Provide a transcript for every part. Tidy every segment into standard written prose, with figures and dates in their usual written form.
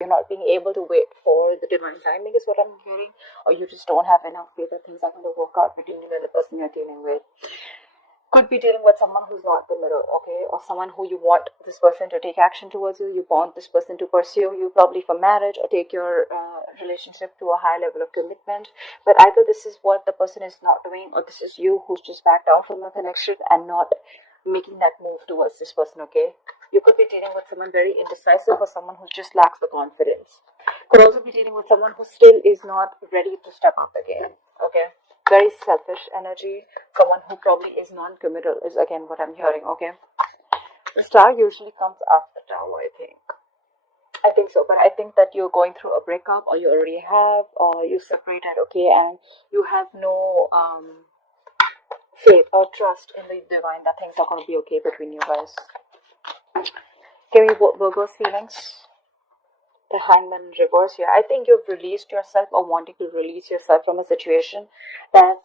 You're not being able to wait for the divine timing is what I'm hearing, or you just don't have enough faith that things are going to work out between you and the person you're dealing with. Could be dealing with someone who's not the middle, okay, or someone who you want this person to take action towards you. You want this person to pursue you, probably for marriage, or take your relationship to a high level of commitment. But either this is what the person is not doing, or this is you who's just backed out from the connection and not making that move towards this person, okay? You could be dealing with someone very indecisive, or someone who just lacks the confidence. Could also be dealing with someone who still is not ready to step up again, okay? Very selfish energy. Someone who probably is non-committal is again what I'm hearing, okay? The star usually comes after Tower, I think. I think so, but I think that you're going through a breakup, or you already have, or you separated, okay, and you have no faith or trust in the divine that things are going to be okay between you guys. Give me Virgo's feelings. The Hangman in reverse here. I think you've released yourself, or wanting to release yourself from a situation that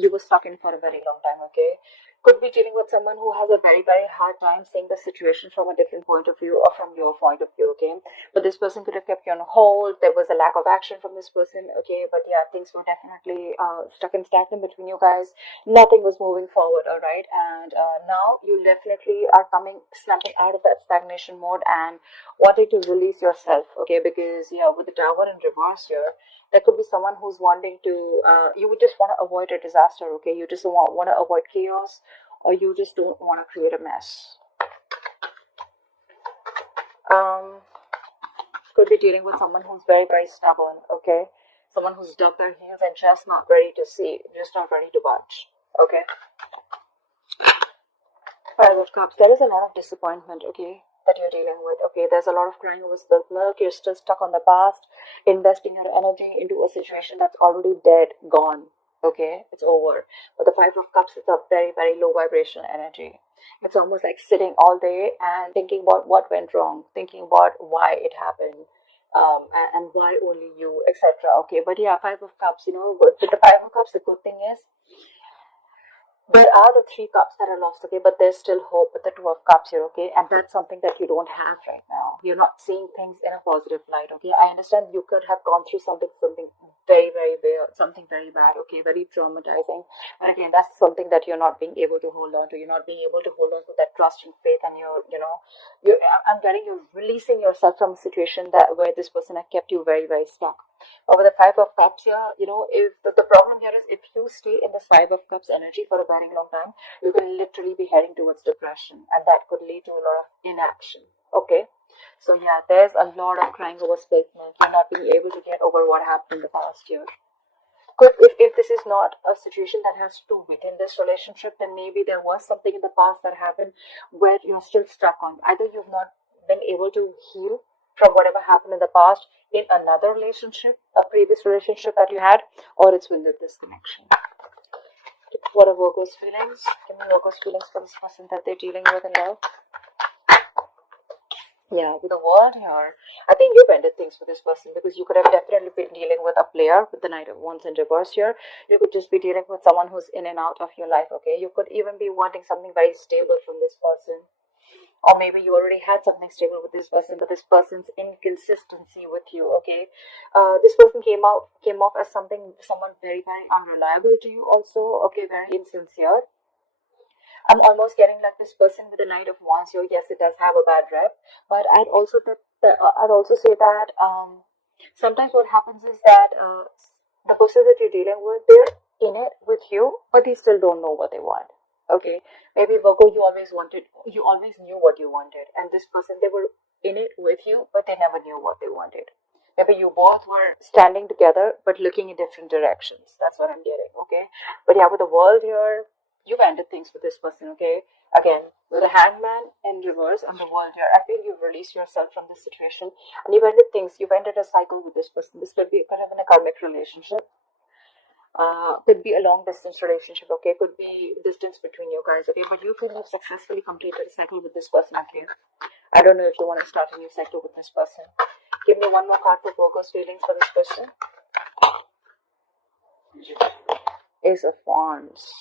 you were stuck in for a very long time, okay? Could be dealing with someone who has a very, very hard time seeing the situation from a different point of view, or from your point of view, okay? But this person could have kept you on hold. There was a lack of action from this person, okay? But yeah, things were definitely stuck and stagnant between you guys. Nothing was moving forward, all right? And now you definitely are snapping out of that stagnation mode and wanting to release yourself, okay? Because yeah, with the Tower in reverse here, there could be someone who's wanting to you would just want to avoid a disaster, okay? You just want to avoid chaos, or you just don't want to create a mess. Could be dealing with someone who's very, very stubborn, okay? Someone who's dug their heels and just not ready to see, just not ready to budge, okay? Five of Cups. There is a lot of disappointment, okay, that you're dealing with, okay? There's a lot of crying over spilled milk. You're still stuck on the past, investing your energy into a situation that's already dead, gone, okay? It's over. But the Five of Cups is a very, very low vibrational energy. It's almost like sitting all day and thinking about what went wrong, thinking about why it happened, and why only you, etc. Okay, but yeah, Five of Cups, with the Five of Cups, the good thing is there are the three cups that are lost, okay, but there's still hope with the Two of Cups here, okay, and that's something that you don't have right now. You're not seeing things in a positive light, okay. I understand you could have gone through something very, very bad, something very bad, okay, very traumatizing, but again, that's something that you're not being able to hold on to. You're not being able to hold on to that trust and faith, and I'm getting you releasing yourself from a situation that where this person had kept you very, very stuck. Over the Five of Cups here, if the problem here is, if you stay in the Five of Cups energy for a very long time, you can literally be heading towards depression, and that could lead to a lot of inaction, okay? So yeah, there's a lot of crying over spilled milk. You're not being able to get over what happened in the past year. If this is not a situation that has to do within this relationship, then maybe there was something in the past that happened where you're still stuck on. Either you've not been able to heal from whatever happened in the past in another relationship, a previous relationship that you had, or it's within this connection. What are Virgo's feelings? Give me Virgo's feelings for this person that they're dealing with in love. Yeah, with the World here, I think you've ended things with this person, because you could have definitely been dealing with a player with the Knight of Wands in reverse here. You could just be dealing with someone who's in and out of your life, okay? You could even be wanting something very stable from this person. Or maybe you already had something stable with this person, but this person's inconsistency with you, okay? This person came off as someone very, very unreliable to you also, okay? Very insincere. I'm almost getting like this person with the Knight of Wands here. Yes, it does have a bad rep, but I'd also say that sometimes what happens is that the person that you're dealing with, they're in it with you, but they still don't know what they want. Okay, maybe Virgo, you always knew what you wanted, and this person, they were in it with you, but they never knew what they wanted. Maybe you both were standing together, but looking in different directions. That's what I'm getting. Okay, but yeah, with the World here, you've ended things with this person, okay? Again, with the Hangman in reverse and the World here, I feel you've released yourself from this situation, and you've ended things. You've ended a cycle with this person. This could be kind of in a karmic relationship. Could be a long distance relationship, okay? Could be distance between you guys, okay? But you feel you've successfully completed a cycle with this person, okay? I don't know if you want to start a new cycle with this person. Give me one more card for Virgo's feelings for this person. Ace of Wands.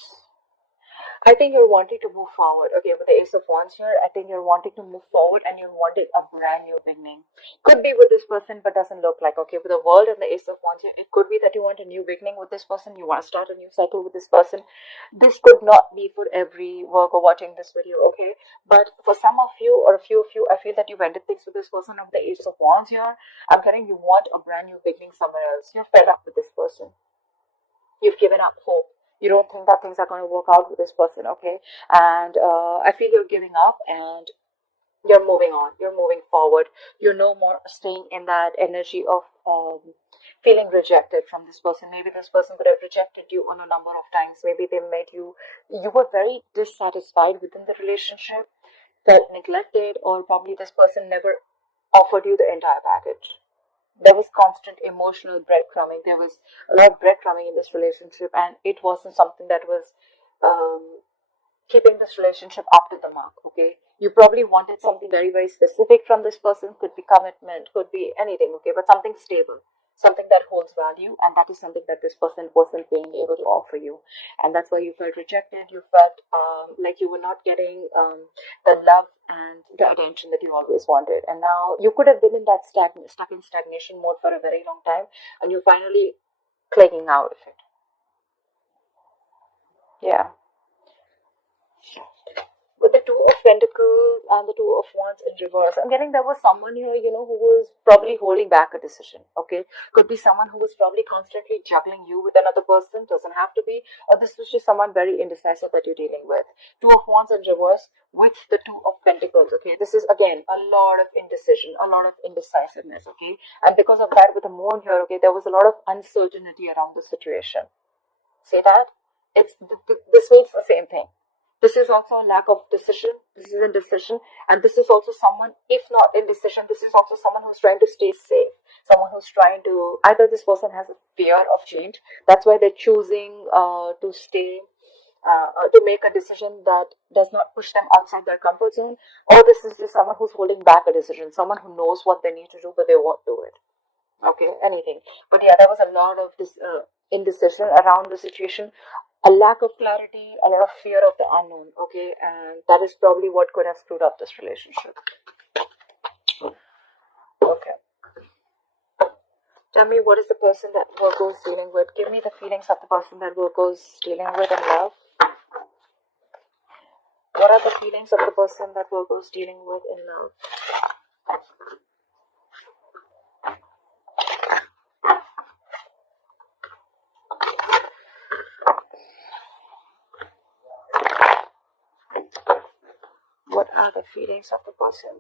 I think you're wanting to move forward. Okay, with the Ace of Wands here, I think you're wanting to move forward and you're wanting a brand new beginning. Could be with this person, but doesn't look like. Okay, with the World and the Ace of Wands here, it could be that you want a new beginning with this person. You want to start a new cycle with this person. This could not be for every Virgo watching this video. Okay, but for some of you or a few of you, I feel that you've ended things with this person of the Ace of Wands here. I'm getting you want a brand new beginning somewhere else. You're fed up with this person. You've given up hope. You don't think that things are going to work out with this person, okay? And I feel you're giving up and you're moving on. You're moving forward. You're no more staying in that energy of feeling rejected from this person. Maybe this person could have rejected you on a number of times. Maybe they made you were very dissatisfied within the relationship, felt neglected, or probably this person never offered you the entire package. There was constant emotional breadcrumbing. There was a lot of breadcrumbing in this relationship, and it wasn't something that was um, keeping this relationship up to the mark. Okay, you probably wanted something very, very specific from this person. Could be commitment, could be anything. Okay, but something stable, something that holds value, and that is something that this person wasn't being able to offer you, and that's why you felt rejected. You felt like you were not getting the love and the attention that you always wanted, and now you could have been in that stuck in stagnation mode for a very long time, and you're finally clicking out of it. Yeah. With the Two of Pentacles and the Two of Wands in reverse, I'm getting there was someone here, who was probably holding back a decision. Okay, could be someone who was probably constantly juggling you with another person. Doesn't have to be, or this was just someone very indecisive that you're dealing with. Two of Wands in reverse with the Two of Pentacles. Okay, this is again a lot of indecision, a lot of indecisiveness. Okay, and because of that, with the Moon here, okay, there was a lot of uncertainty around the situation. See that? This means the same thing. This is also a lack of decision. This is indecision, and this is also someone, if not indecision, this is also someone who's trying to stay safe. Someone who's trying to, either this person has a fear of change. That's why they're choosing to stay. To make a decision that does not push them outside their comfort zone, or this is just someone who's holding back a decision, someone who knows what they need to do but they won't do it. Okay, anything. But yeah, there was a lot of this indecision around the situation, a lack of clarity, a lot of fear of the unknown. Okay, and that is probably what could have screwed up this relationship. Okay, tell me, what is the person that Virgo is dealing with? Give me the feelings of the person that Virgo is dealing with in love. What are the feelings of the person that Virgo is dealing with in love? What are the feelings of the person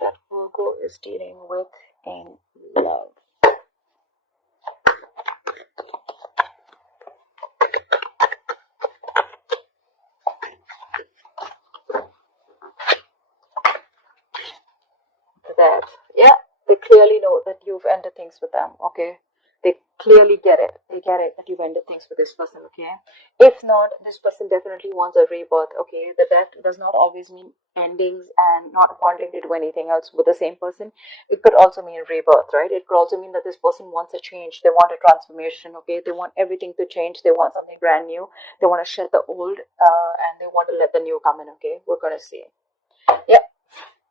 that Virgo is dealing with in love? That, yeah, they clearly know that you've ended things with them. Okay, they clearly get it. They get it that you've ended things with this person. Okay, if not, this person definitely wants a rebirth. Okay, the death does not always mean endings and not wanting to do anything else with the same person. It could also mean rebirth, right? It could also mean that this person wants a change. They want a transformation. Okay, they want everything to change. They want something brand new. They want to shed the old and they want to let the new come in. Okay, we're gonna see. Yeah,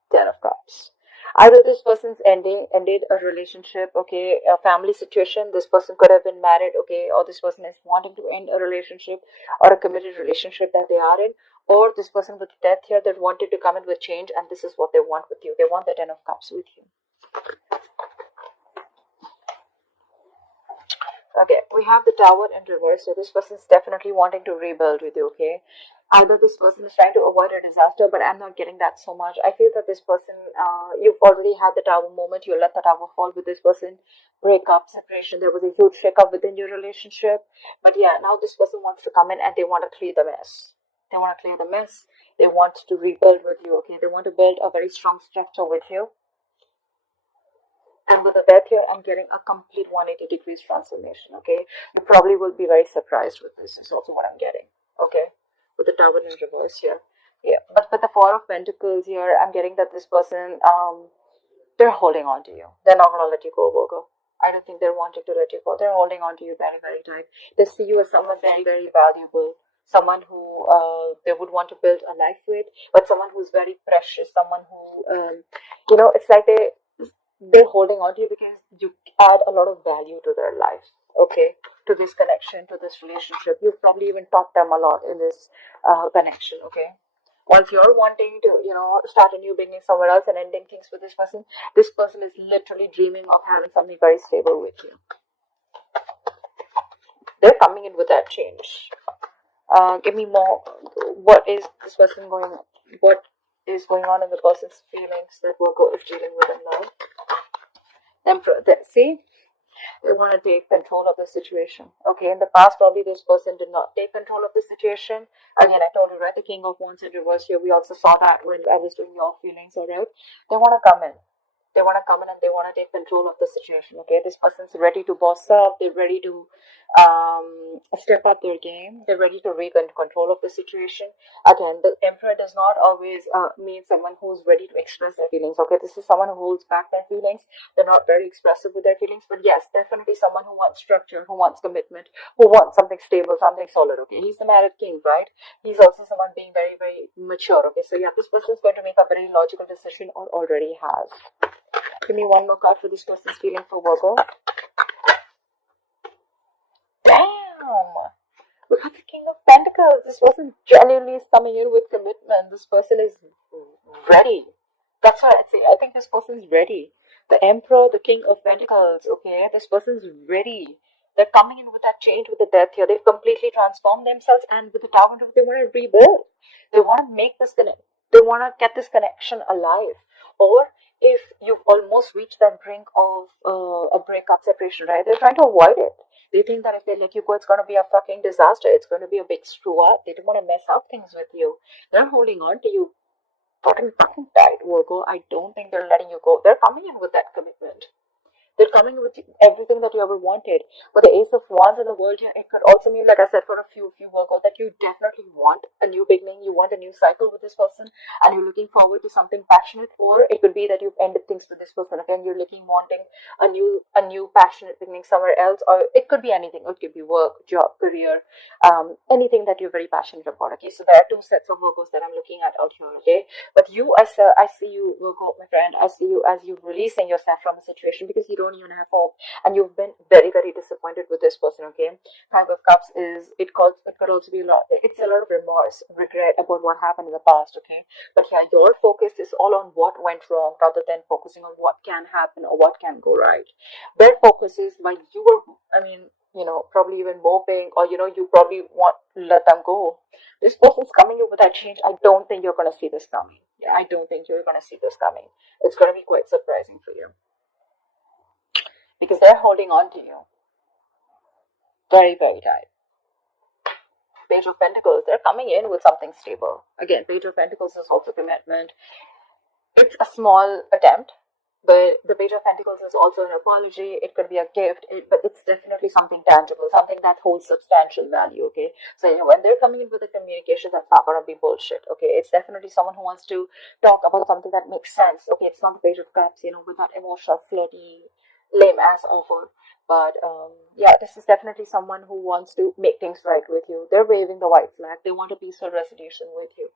Ten of Cups. Either this person's ended a relationship, okay, a family situation. This person could have been married, okay, or this person is wanting to end a relationship or a committed relationship that they are in, or this person with death here that wanted to come in with change, and this is what they want with you. They want the Ten of Cups with you. Okay, we have the Tower in reverse, so this person is definitely wanting to rebuild with you, okay? Either this person is trying to avoid a disaster, but I'm not getting that so much. I feel that this person, you've already had the Tower moment, you let the Tower fall with this person, breakup, separation, there was a huge shakeup within your relationship. But yeah, now this person wants to come in and they want to clear the mess. They want to clear the mess. They want to rebuild with you, okay? They want to build a very strong structure with you. And with the death here, I'm getting a complete 180 degrees transformation, okay? You probably will be very surprised with this, is also what I'm getting, okay? With the Tower in reverse here. Yeah, but with the Four of Pentacles here, I'm getting that this person, they're holding on to you. They're not going to let you go, Virgo. I don't think they're wanting to let you go. They're holding on to you very, very tight. They see you as someone very, very valuable. someone who they would want to build a life with, but someone who's very precious, someone who, it's like they're holding on to you because you add a lot of value to their life, okay, to this connection, to this relationship. You've probably even taught them a lot in this connection, okay. Once you're wanting to, start a new beginning somewhere else and ending things with this person is literally dreaming of having something very stable with you. They're coming in with that change. Give me more. What is this person going? What is going on in the person's feelings that Virgo is dealing with in love? Emperor. See, they want to take control of the situation. Okay, in the past, probably this person did not take control of the situation. Again, I told you, right? The King of Wands in reverse here. We also saw that when I was doing your feelings, alright? They want to come in. They want to come in and they want to take control of the situation. Okay, this person's ready to boss up. They're ready to step up their game. They're ready to regain control of the situation. Again, the Emperor does not always mean someone who's ready to express their feelings. Okay, this is someone who holds back their feelings. They're not very expressive with their feelings, but yes, definitely someone who wants structure, who wants commitment, who wants something stable, something solid. Okay, he's the married king, right? He's also someone being very, very mature. Okay, so yeah, this person's going to make a very logical decision or already has. Give me one more card for this person's feeling for Virgo. Damn! We got the King of Pentacles. This person genuinely is coming in with commitment. This person is ready. That's what I'd say. I think this person is ready. The Emperor, the King of Pentacles, okay? This person's ready. They're coming in with that change, with the death here. They've completely transformed themselves, and with the Tower, they want to rebuild. They want to make this connect. They want to get this connection alive. Or if you've almost reached that brink of a breakup, separation, right? They're trying to avoid it. They think that if they let you go, it's going to be a fucking disaster. It's going to be a big screw up. They don't want to mess up things with you. They're holding on to you fucking tight, Virgo. I don't think they're letting you go. They're coming in with that commitment. They're coming with everything that you ever wanted. But the Ace of Wands in the world here, it could also mean, like I said, for a few Virgo, that you definitely want a new beginning, you want a new cycle with this person, and you're looking forward to something passionate. Or it could be that you've ended things with this person. Again, you're wanting a new passionate beginning somewhere else. Or it could be anything. It could be work, job, career, anything that you're very passionate about. Okay, so there are two sets of Virgos that I'm looking at out here. Okay, but you, I see you, Virgo, my friend. I see you as you releasing yourself from a situation because you don't even have hope, and you've been very, very disappointed with this person. Okay, Five of Cups is it could also be a lot. It's a lot of remorse, regret about what happened in the past. Okay, but yeah, your focus is all on what went wrong rather than focusing on what can happen or what can go right. Their focus is like you were, probably even moping, or you probably want to let them go. This person's coming in with that change. I don't think you're going to see this coming. Yeah, I don't think you're going to see this coming. It's going to be quite surprising for you, because they're holding on to you very, very tight. Page of Pentacles, they're coming in with something stable. Again, Page of Pentacles is also commitment. It's a small attempt, but the Page of Pentacles is also an apology. It could be a gift, but it's definitely something tangible, something that holds substantial value, okay? So, when they're coming in with a communication, that's not going to be bullshit, okay? It's definitely someone who wants to talk about something that makes sense, okay? It's not the Page of Cups, with that emotional, flirty, lame ass offer. But yeah, this is definitely someone who wants to make things right with you. They're waving the white flag. They want a peaceful resolution with you.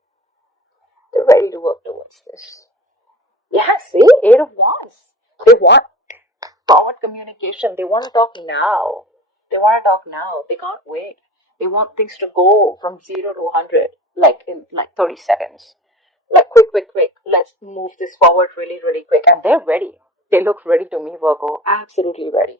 They're ready to work towards this. Yeah, see, Eight of Wands. They want forward communication. They want to talk now. They can't wait. They want things to go from 0 to 100 in 30 seconds. Quick. Let's move this forward really, really quick. And they're ready. They look ready to me, Virgo. Absolutely ready.